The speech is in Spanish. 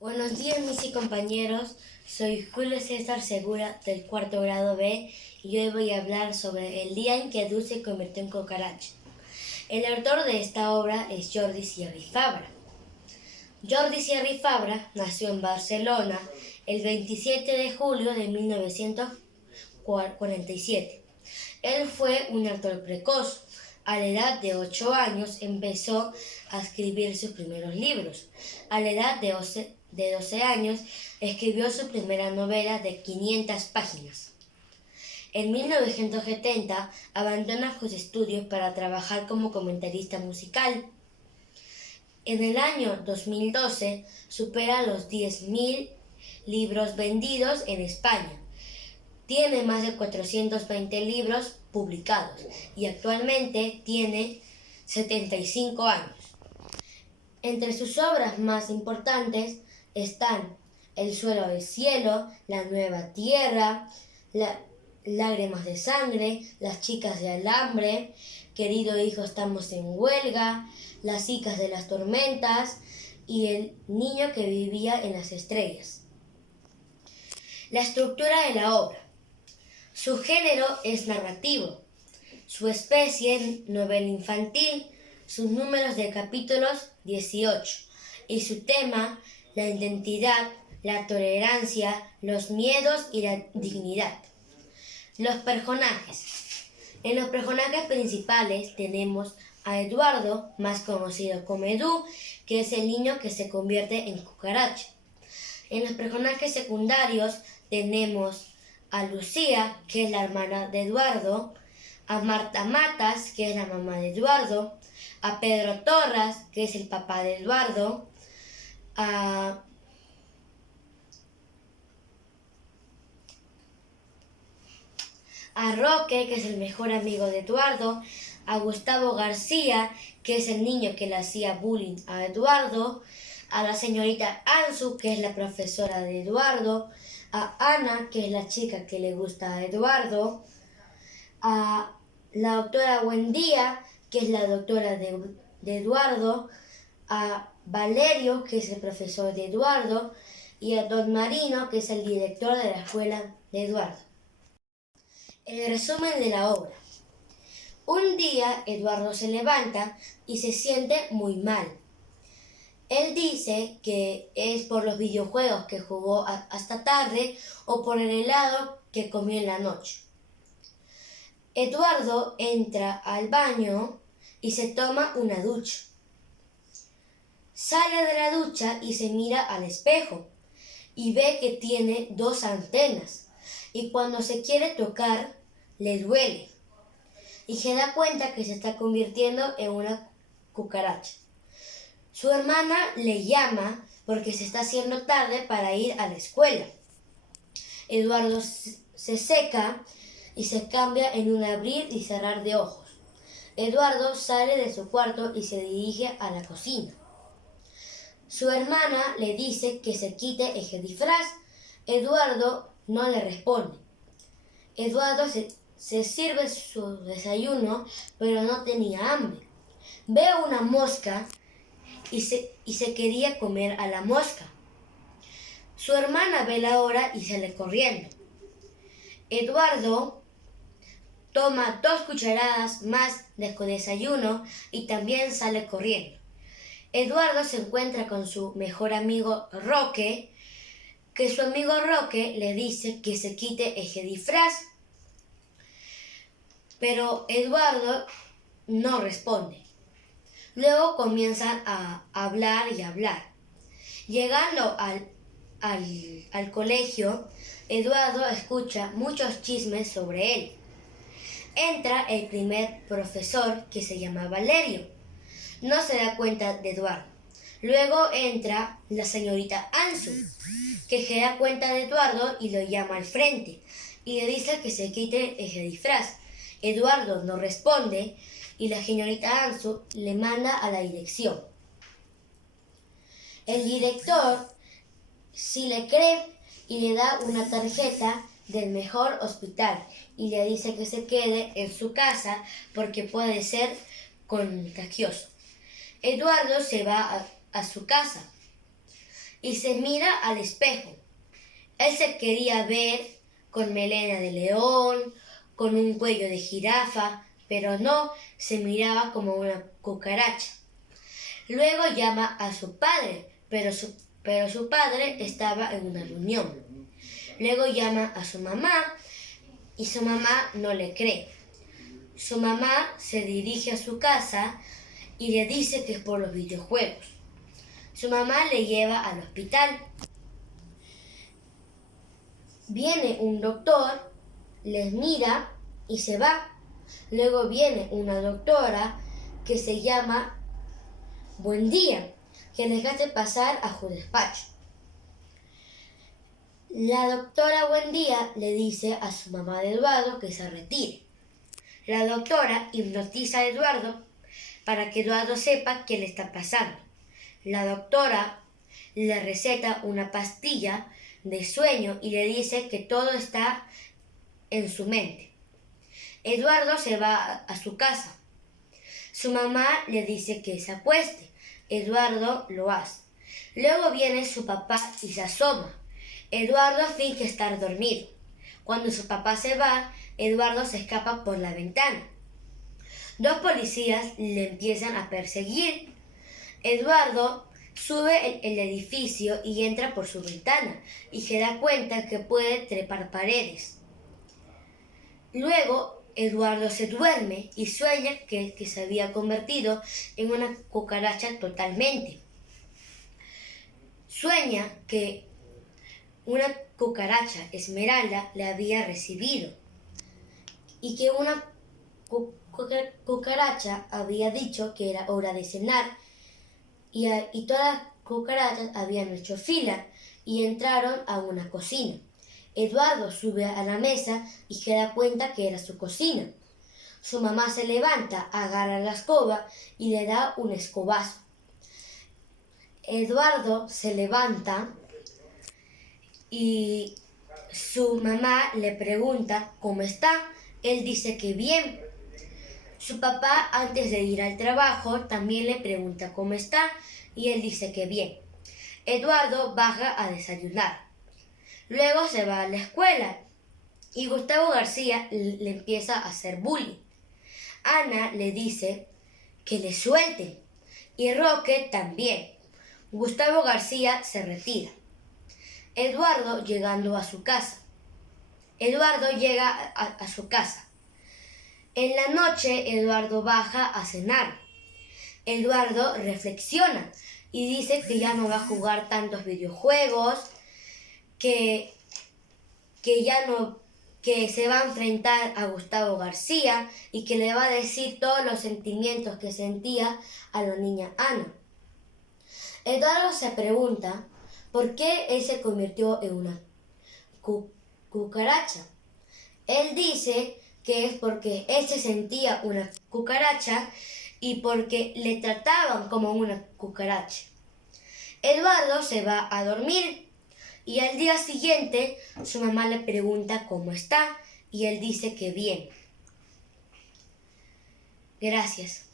Buenos días mis y compañeros, soy Julio César Segura del cuarto grado B y hoy voy a hablar sobre el día en que Edu se convirtió en cucaracha. El autor de esta obra es Jordi Sierra i Fabra. Jordi Sierra i Fabra nació en Barcelona el 27 de julio de 1947. Él fue un autor precoz. A la edad de 8 años empezó a escribir sus primeros libros. A la edad de 12 años escribió su primera novela de 500 páginas. En 1970 abandona sus estudios para trabajar como comentarista musical. En el año 2012 supera los 10.000 libros vendidos en España. Tiene más de 420 libros publicados y actualmente tiene 75 años. Entre sus obras más importantes están El suelo del cielo, La nueva tierra, Lágrimas de sangre, Las chicas de alambre, Querido hijo, estamos en huelga, Las hijas de las tormentas y El niño que vivía en las estrellas. La estructura de la obra. Su género es narrativo, su especie novela infantil, sus números de capítulos 18 y su tema la identidad, la tolerancia, los miedos y la dignidad. Los personajes. En los personajes principales tenemos a Eduardo, más conocido como Edu, que es el niño que se convierte en cucaracha. En los personajes secundarios tenemos a Lucía, que es la hermana de Eduardo, a Marta Matas, que es la mamá de Eduardo, a Pedro Torras, que es el papá de Eduardo, a Roque, que es el mejor amigo de Eduardo, a Gustavo García, que es el niño que le hacía bullying a Eduardo, a la señorita Ansu, que es la profesora de Eduardo, a Ana, que es la chica que le gusta a Eduardo, a la doctora Buendía, que es la doctora de Eduardo, a Valerio, que es el profesor de Eduardo, y a Don Marino, que es el director de la escuela de Eduardo. El resumen de la obra. Un día Eduardo se levanta y se siente muy mal. Él dice que es por los videojuegos que jugó hasta tarde o por el helado que comió en la noche. Eduardo entra al baño y se toma una ducha. Sale de la ducha y se mira al espejo y ve que tiene 2 antenas y cuando se quiere tocar le duele y se da cuenta que se está convirtiendo en una cucaracha. Su hermana le llama porque se está haciendo tarde para ir a la escuela. Eduardo se seca y se cambia en un abrir y cerrar de ojos. Eduardo sale de su cuarto y se dirige a la cocina. Su hermana le dice que se quite ese disfraz. Eduardo no le responde. Eduardo se sirve su desayuno, pero no tenía hambre. Ve una mosca y se quería comer a la mosca. Su hermana ve la hora y sale corriendo. Eduardo toma 2 cucharadas más de desayuno y también sale corriendo. Eduardo se encuentra con su mejor amigo Roque, que su amigo Roque le dice que se quite ese disfraz. Pero Eduardo no responde. Luego comienzan a hablar y hablar. Llegando al colegio, Eduardo escucha muchos chismes sobre él. Entra el primer profesor, que se llama Valerio. No se da cuenta de Eduardo. Luego entra la señorita Ansu, que se da cuenta de Eduardo y lo llama al frente y le dice que se quite ese disfraz. Eduardo no responde y la señorita Ansu le manda a la dirección. El director sí le cree y le da una tarjeta del mejor hospital y le dice que se quede en su casa porque puede ser contagioso. Eduardo se va a su casa y se mira al espejo. Él se quería ver con melena de león, con un cuello de jirafa, pero no, se miraba como una cucaracha. Luego llama a su padre, pero su padre estaba en una reunión. Luego llama a su mamá y su mamá no le cree. Su mamá se dirige a su casa y le dice que es por los videojuegos. Su mamá le lleva al hospital. Viene un doctor, les mira y se va. Luego viene una doctora que se llama Buendía, que les hace pasar a su despacho. La doctora Buendía le dice a su mamá de Eduardo que se retire. La doctora hipnotiza a Eduardo para que Eduardo sepa qué le está pasando. La doctora le receta una pastilla de sueño y le dice que todo está en su mente. Eduardo se va a su casa. Su mamá le dice que se acueste. Eduardo lo hace. Luego viene su papá y se asoma. Eduardo finge estar dormido. Cuando su papá se va, Eduardo se escapa por la ventana. Dos policías le empiezan a perseguir. Eduardo sube el edificio y entra por su ventana y se da cuenta que puede trepar paredes. Luego Eduardo se duerme y sueña que se había convertido en una cucaracha totalmente. Sueña que una cucaracha esmeralda le había recibido y que una cucaracha había dicho que era hora de cenar y todas las cucarachas habían hecho fila y entraron a una cocina. Eduardo sube a la mesa y se da cuenta que era su cocina. Su mamá se levanta, agarra la escoba y le da un escobazo. Eduardo se levanta y su mamá le pregunta cómo está. Él dice que bien. Su papá, antes de ir al trabajo, también le pregunta cómo está y él dice que bien. Eduardo baja a desayunar. Luego se va a la escuela y Gustavo García le empieza a hacer bullying. Ana le dice que le suelte y Roque también. Gustavo García se retira. Eduardo llegando a su casa. Eduardo llega a su casa. En la noche Eduardo baja a cenar. Eduardo reflexiona y dice que ya no va a jugar tantos videojuegos, que se va a enfrentar a Gustavo García y que le va a decir todos los sentimientos que sentía a la niña Ana. Eduardo se pregunta por qué él se convirtió en una cucaracha. Él dice que es porque él se sentía una cucaracha y porque le trataban como una cucaracha. Eduardo se va a dormir y al día siguiente su mamá le pregunta cómo está y él dice que bien. Gracias.